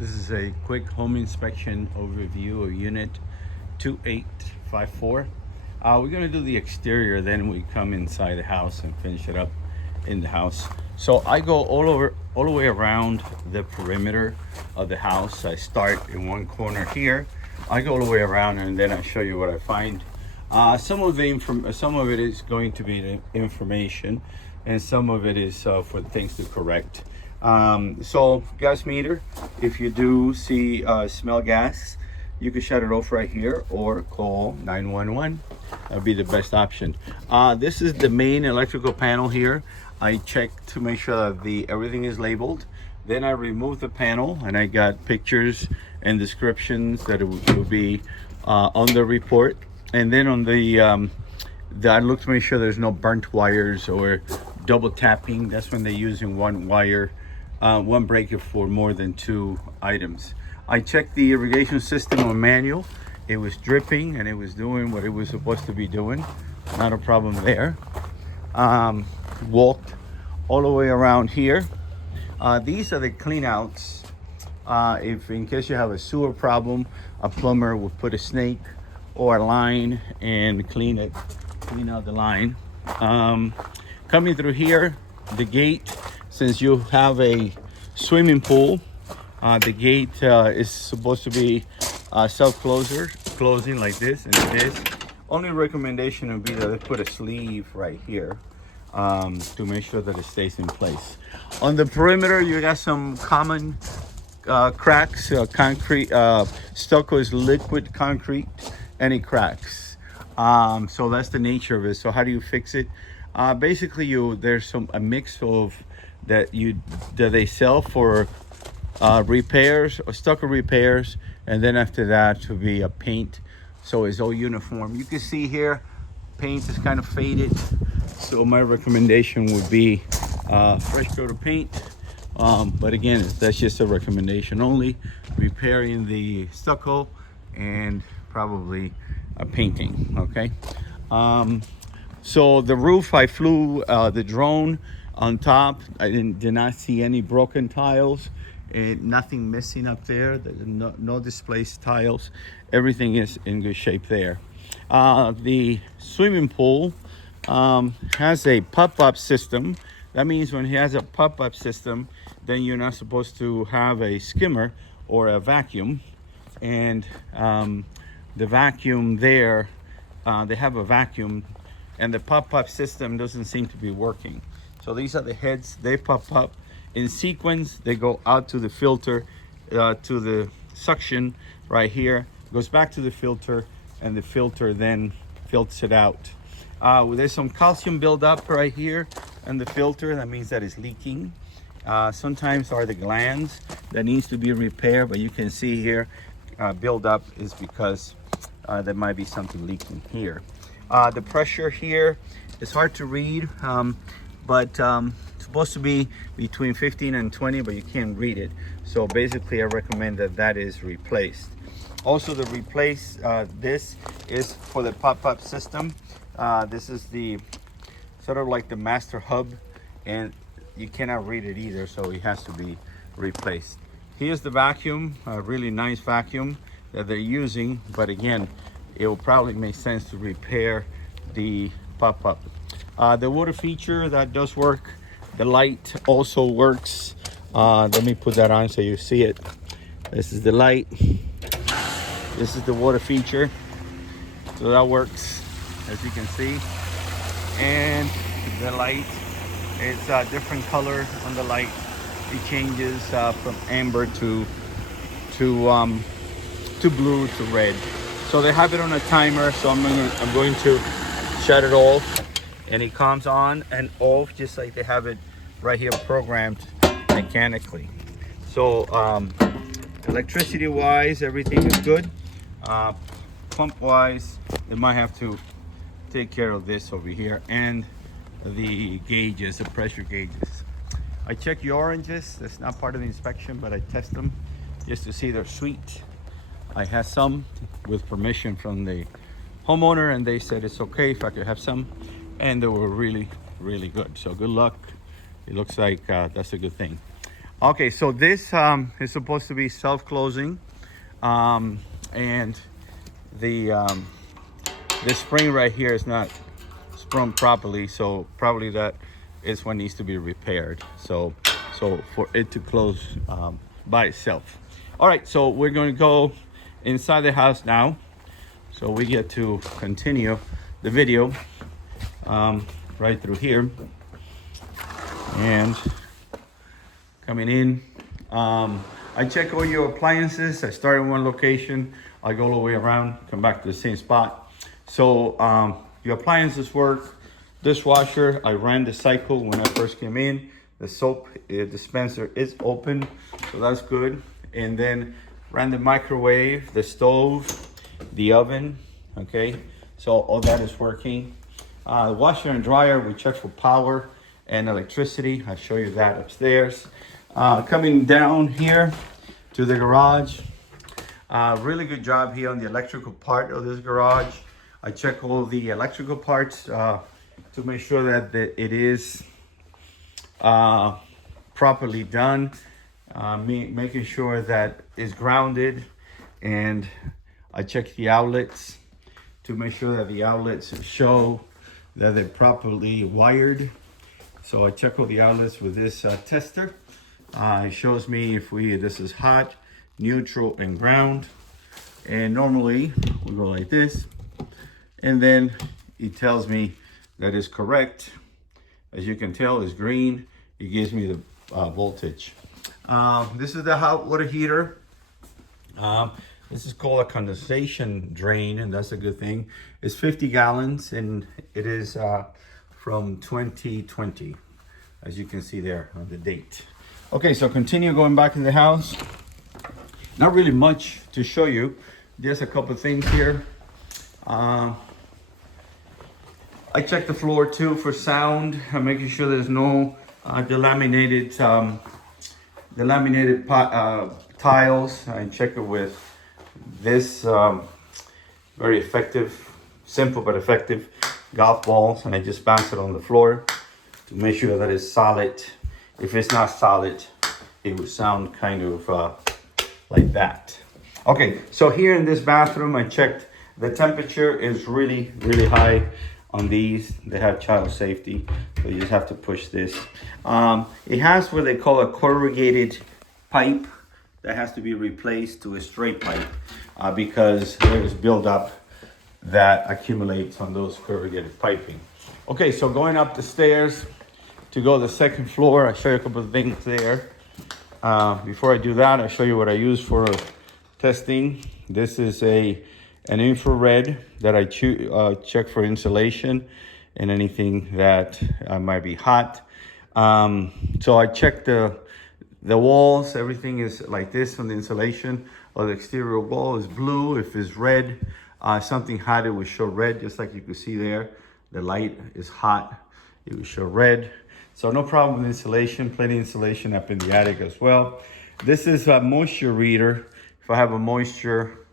This is a quick home inspection overview of unit 2854. We're going to do the exterior, then we come inside the house and finish it up in the house. So I go all the way around the perimeter of the house. I start in one corner here. I go all the way around and then I show you what I find. Some of it is going to be the information, and some of it is for things to correct. So gas meter, if you do see smell gas, you can shut it off right here or call 911. That'd be the best option. This is the main electrical panel here. I check to make sure that everything is labeled. Then I remove the panel and I got pictures and descriptions that it will be on the report. And then on I look to make sure there's no burnt wires or double tapping. That's when they're using one wire, one breaker for more than two items. I checked the irrigation system on manual. It was dripping and it was doing what it was supposed to be doing. Not a problem there. Walked all the way around here. These are the clean outs. If in case you have a sewer problem, a plumber will put a snake or a line and clean out the line. Coming through here, the gate, since you have a swimming pool, the gate is supposed to be closing like this, and it is. Only recommendation would be that they put a sleeve right here to make sure that it stays in place. On the perimeter, you got some common cracks. Concrete, stucco is liquid concrete, any cracks. So that's the nature of it. So how do you fix it? Basically, there's a mix of that they sell for repairs or stucco repairs, and then after that to be a paint, so it's all uniform. You can see here paint is kind of faded, so my recommendation would be fresh coat of paint, but again, that's just a recommendation only. Repairing the stucco and probably a painting. Okay. So the roof, I flew the drone on top. I did not see any broken tiles. Nothing missing up there. No displaced tiles. Everything is in good shape there. The swimming pool has a pop-up system. That means when he has a pop-up system, then you're not supposed to have a skimmer or a vacuum. And the vacuum there, they have a vacuum, and the pop-up system doesn't seem to be working. So these are the heads. They pop up in sequence. They go out to the filter, to the suction right here, goes back to the filter, and the filter then filters it out. There's some calcium buildup right here and the filter. That means that it's leaking. Sometimes are the glands that needs to be repaired, but you can see here buildup is because there might be something leaking here. The pressure here is hard to read, but it's supposed to be between 15 and 20, but you can't read it. So basically I recommend that is replaced. Also, this is for the pop-up system. This is the sort of like the master hub, and you cannot read it either, so it has to be replaced. Here's the vacuum, a really nice vacuum that they're using, but again, it will probably make sense to repair the pop-up. The water feature, that does work. The light also works. Let me put that on so you see it. This is the light. This is the water feature. So that works, as you can see. And the light, it's a different color on the light. It changes from amber to blue to red. So they have it on a timer, so I'm going to shut it off, and it comes on and off just like they have it right here programmed mechanically. So electricity wise, everything is good. Pump wise, they might have to take care of this over here, and the gauges, the pressure gauges. I check the oranges. That's not part of the inspection, but I test them just to see they're sweet. I had some with permission from the homeowner, and they said it's okay if I could have some, and they were really, really good. So good luck. It looks like that's a good thing. Okay, so this is supposed to be self-closing, and the this spring right here is not sprung properly, so probably that is what needs to be repaired. So for it to close by itself. All right, so we're going to go inside the house now, so we get to continue the video right through here. And coming in, I check all your appliances. I start in one location, I go all the way around, come back to the same spot. So your appliances work. Dishwasher, I ran the cycle when I first came in. The soap dispenser is open, so that's good. And then ran the microwave, the stove, the oven, okay? So all that is working. The washer and dryer, we check for power and electricity. I'll show you that upstairs. Coming down here to the garage, really good job here on the electrical part of this garage. I check all the electrical parts to make sure that it is properly done, making sure that it's grounded, and I check the outlets to make sure that the outlets show that they're properly wired. So I check all the outlets with this tester. It shows me if this is hot, neutral, and ground. And normally we go like this, and then it tells me that is correct. As you can tell, it's green. It gives me the voltage. This is the hot water heater. This is called a condensation drain, and that's a good thing. It's 50 gallons, and it is from 2020, as you can see there on the date. Okay, so continue going back in the house. Not really much to show you. Just a couple things here. I check the floor too for sound. I'm making sure there's no delaminated tiles. I check it with this very effective, simple but effective golf balls, and I just bounce it on the floor to make sure that it's solid. If it's not solid, it would sound kind of like that. Okay, so here in this bathroom, I checked the temperature is really, really high on these. They have child safety, so you just have to push this. It has what they call a corrugated pipe that has to be replaced to a straight pipe because there is buildup that accumulates on those corrugated piping. Okay, so going up the stairs to go to the second floor, I'll show you a couple of things there. Before I do that, I'll show you what I use for testing. This is an infrared that I check for insulation and anything that might be hot. So I check the walls. Everything is like this on the insulation, or the exterior wall is blue. If it's red, something hot, it will show red, just like you can see there. The light is hot, it will show red. So no problem with insulation, plenty of insulation up in the attic as well. This is a moisture reader. If I have a moisture,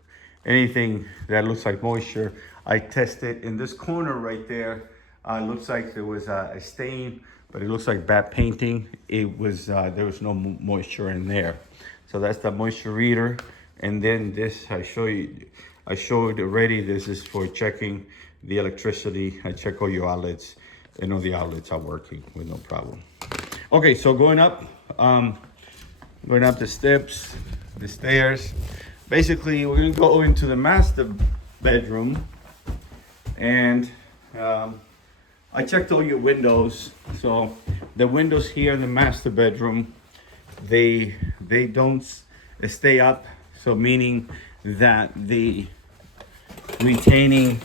anything that looks like moisture, I test it. In this corner right there, looks like there was a stain, but it looks like bad painting. It was there was no moisture in there. So that's the moisture reader. And then this, I showed already, this is for checking the electricity. I check all your outlets, and all the outlets are working with no problem. Okay, so going up the steps, the stairs. Basically, we're gonna go into the master bedroom, and I checked all your windows. So the windows here in the master bedroom, they don't stay up. So meaning that the retaining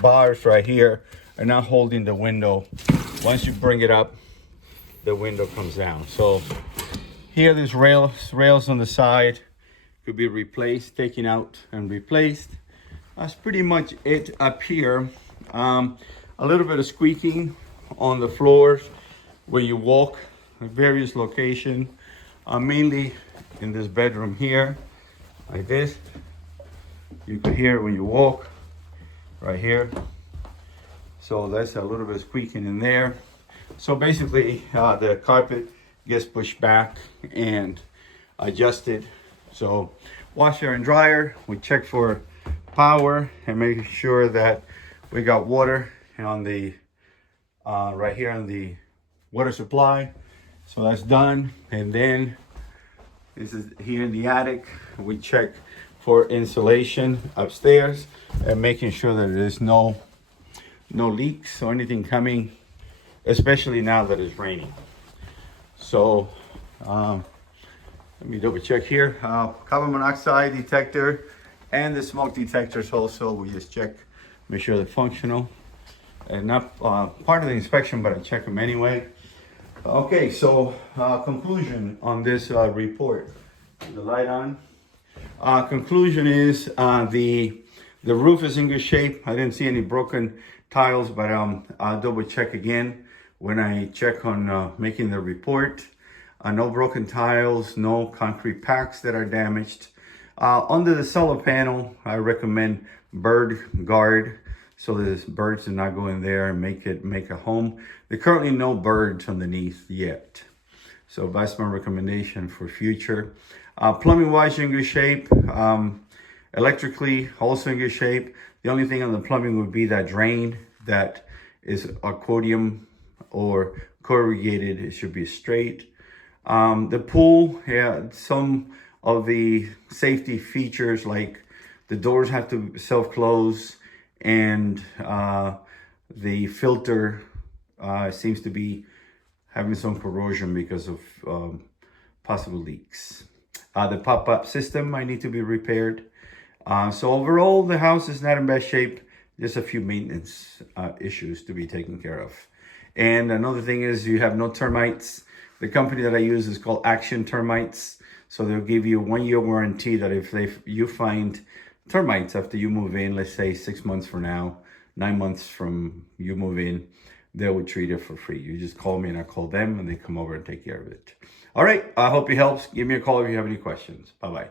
bars right here are not holding the window. Once you bring it up, the window comes down. So here, there's rails on the side, could be replaced, taken out and replaced. That's pretty much it up here. A little bit of squeaking on the floors when you walk at various locations, mainly in this bedroom here, like this. You can hear it when you walk, right here. So that's a little bit of squeaking in there. So basically, the carpet gets pushed back and adjusted. So washer and dryer, we check for power and make sure that we got water on the right here on the water supply. So that's done. And then this is here in the attic. We check for insulation upstairs and making sure that there's no leaks or anything coming, especially now that it's raining. So let me double check here. Carbon monoxide detector and the smoke detectors also. We just check, make sure they're functional. And not part of the inspection, but I check them anyway. Okay, so conclusion on this report. The light on. Conclusion is the roof is in good shape. I didn't see any broken tiles, but I'll double check again when I check on making the report. No broken tiles, no concrete packs that are damaged. Under the solar panel, I recommend bird guard so that birds do not go in there and make a home. There are currently no birds underneath yet. So that's my recommendation for future. Plumbing wise, in good shape. Electrically, also in good shape. The only thing on the plumbing would be that drain that is accordion or corrugated. It should be straight. The pool, yeah, some of the safety features like the doors have to self-close and the filter seems to be having some corrosion because of possible leaks. The pop-up system might need to be repaired. So overall, the house is not in bad shape. Just a few maintenance issues to be taken care of. And another thing is you have no termites. The company that I use is called Action Termites. So they'll give you 1 year warranty that if you find termites after you move in, let's say 6 months from now, 9 months from you move in, they will treat it for free. You just call me and I call them and they come over and take care of it. All right, I hope it helps. Give me a call if you have any questions. Bye-bye.